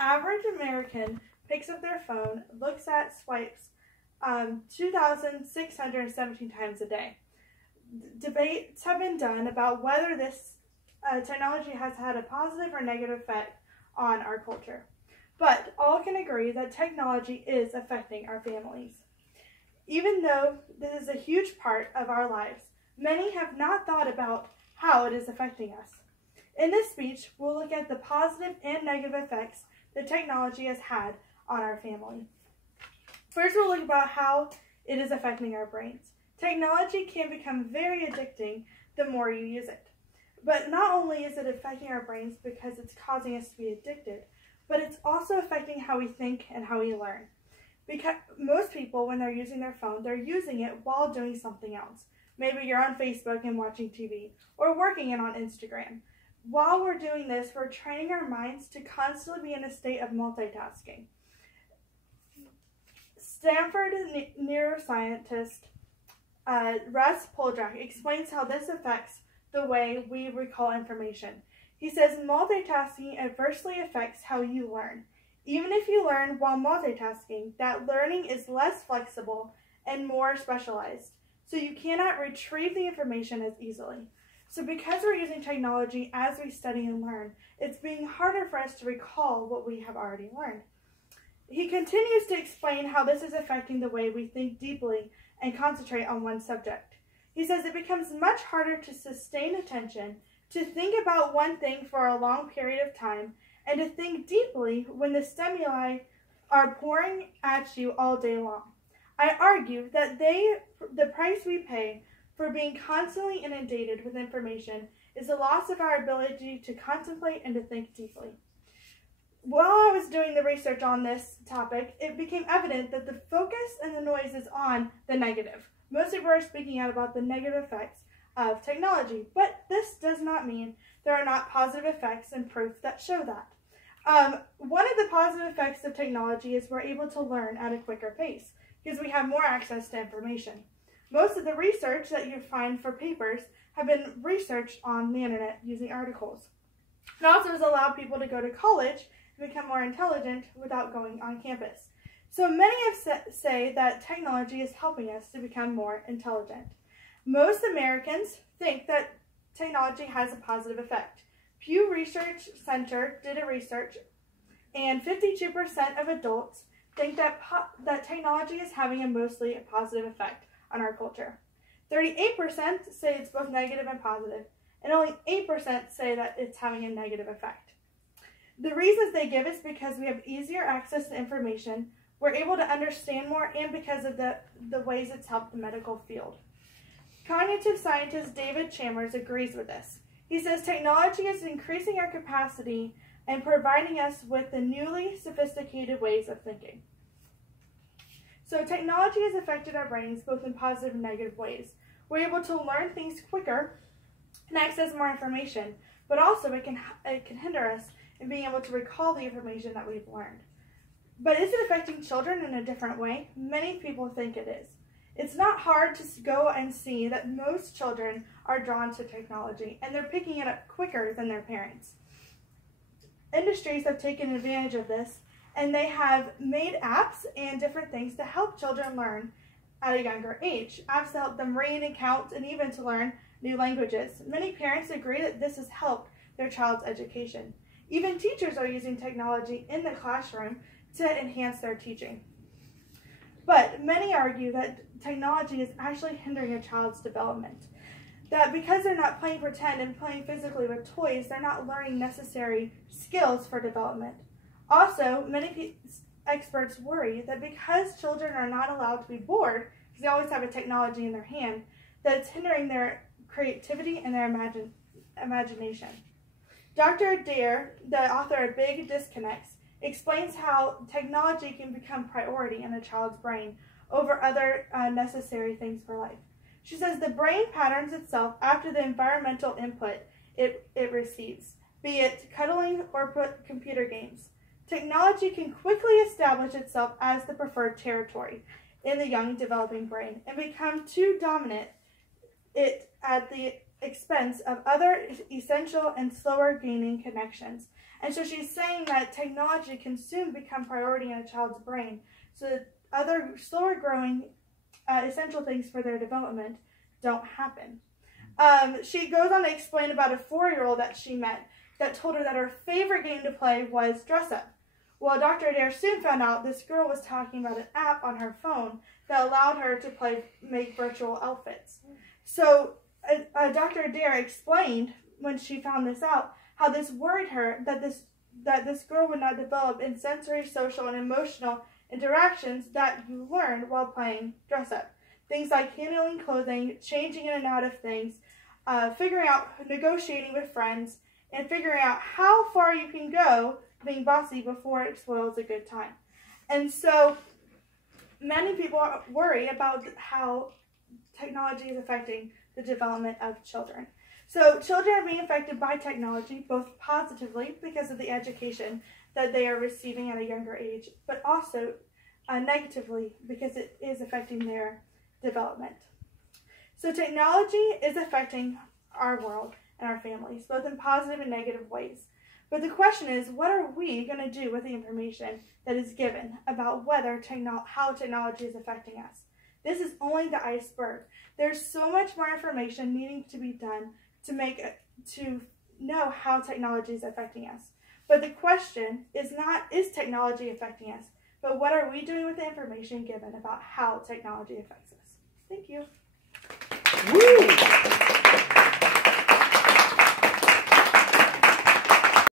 The average American picks up their phone, looks at swipes 2,617 times a day. Debates have been done about whether this technology has had a positive or negative effect on our culture. But all can agree that technology is affecting our families. Even though this is a huge part of our lives, many have not thought about how it is affecting us. In this speech, we'll look at the positive and negative effects that technology has had on our family. First, we'll look about how it is affecting our brains. Technology can become very addicting the more you use it. But not only is it affecting our brains because it's causing us to be addicted, but it's also affecting how we think and how we learn. Because most people, when they're using their phone, they're using it while doing something else. Maybe you're on Facebook and watching TV, or working and on Instagram. While we're doing this, we're training our minds to constantly be in a state of multitasking. Stanford neuroscientist Russ Poldrack explains how this affects the way we recall information. He says multitasking adversely affects how you learn. Even if you learn while multitasking, that learning is less flexible and more specialized, so you cannot retrieve the information as easily. So because we're using technology as we study and learn, it's being harder for us to recall what we have already learned. He continues to explain how this is affecting the way we think deeply and concentrate on one subject. He says it becomes much harder to sustain attention, to think about one thing for a long period of time, and to think deeply when the stimuli are pouring at you all day long. I argue that the price we pay for being constantly inundated with information is the loss of our ability to contemplate and to think deeply. While I was doing the research on this topic, it became evident that the focus and the noise is on the negative. Most people are speaking out about the negative effects of technology, but this does not mean there are not positive effects and proof that show that. One of the positive effects of technology is we're able to learn at a quicker pace because we have more access to information. Most of the research that you find for papers have been researched on the internet using articles. It also has allowed people to go to college and become more intelligent without going on campus. So many say that technology is helping us to become more intelligent. Most Americans think that technology has a positive effect. Pew Research Center did a research, and 52% of adults think that technology is having a mostly positive effect on our culture. 38% say it's both negative and positive, and only 8% say that it's having a negative effect. The reasons they give is because we have easier access to information, we're able to understand more, and because of the ways it's helped the medical field. Cognitive scientist David Chambers agrees with this. He says technology is increasing our capacity and providing us with the newly sophisticated ways of thinking. So technology has affected our brains both in positive and negative ways. We're able to learn things quicker and access more information, but also it can hinder us in being able to recall the information that we've learned. But is it affecting children in a different way? Many people think it is. It's not hard to go and see that most children are drawn to technology, and they're picking it up quicker than their parents. Industries have taken advantage of this, and they have made apps and different things to help children learn at a younger age. Apps to help them read and count and even to learn new languages. Many parents agree that this has helped their child's education. Even teachers are using technology in the classroom to enhance their teaching. But many argue that technology is actually hindering a child's development. That because they're not playing pretend and playing physically with toys, they're not learning necessary skills for development. Also, many experts worry that because children are not allowed to be bored, because they always have a technology in their hand, that it's hindering their creativity and their imagination. Dr. Dare, the author of Big Disconnects, explains how technology can become priority in a child's brain over other necessary things for life. She says the brain patterns itself after the environmental input it receives, be it cuddling or computer games. Technology can quickly establish itself as the preferred territory in the young developing brain and become too dominant at the expense of other essential and slower gaining connections. And so she's saying that technology can soon become priority in a child's brain, so that other slower growing essential things for their development don't happen. She goes on to explain about a 4-year-old that she met that told her that her favorite game to play was Dress Up. Well, Dr. Adair soon found out this girl was talking about an app on her phone that allowed her to make virtual outfits. So Dr. Adair explained when she found this out how this worried her that this girl would not develop in sensory, social, and emotional interactions that you learned while playing Dress Up. Things like handling clothing, changing in and out of things, figuring out negotiating with friends, and figuring out how far you can go being bossy before it spoils a good time. And so many people worry about how technology is affecting the development of children. So children are being affected by technology, both positively because of the education that they are receiving at a younger age, but also negatively because it is affecting their development. So technology is affecting our world and our families, both in positive and negative ways. But the question is, what are we going to do with the information that is given about how technology is affecting us? This is only the iceberg. There's so much more information needing to be done to know how technology is affecting us. But the question is not, is technology affecting us? But what are we doing with the information given about how technology affects us? Thank you. Woo!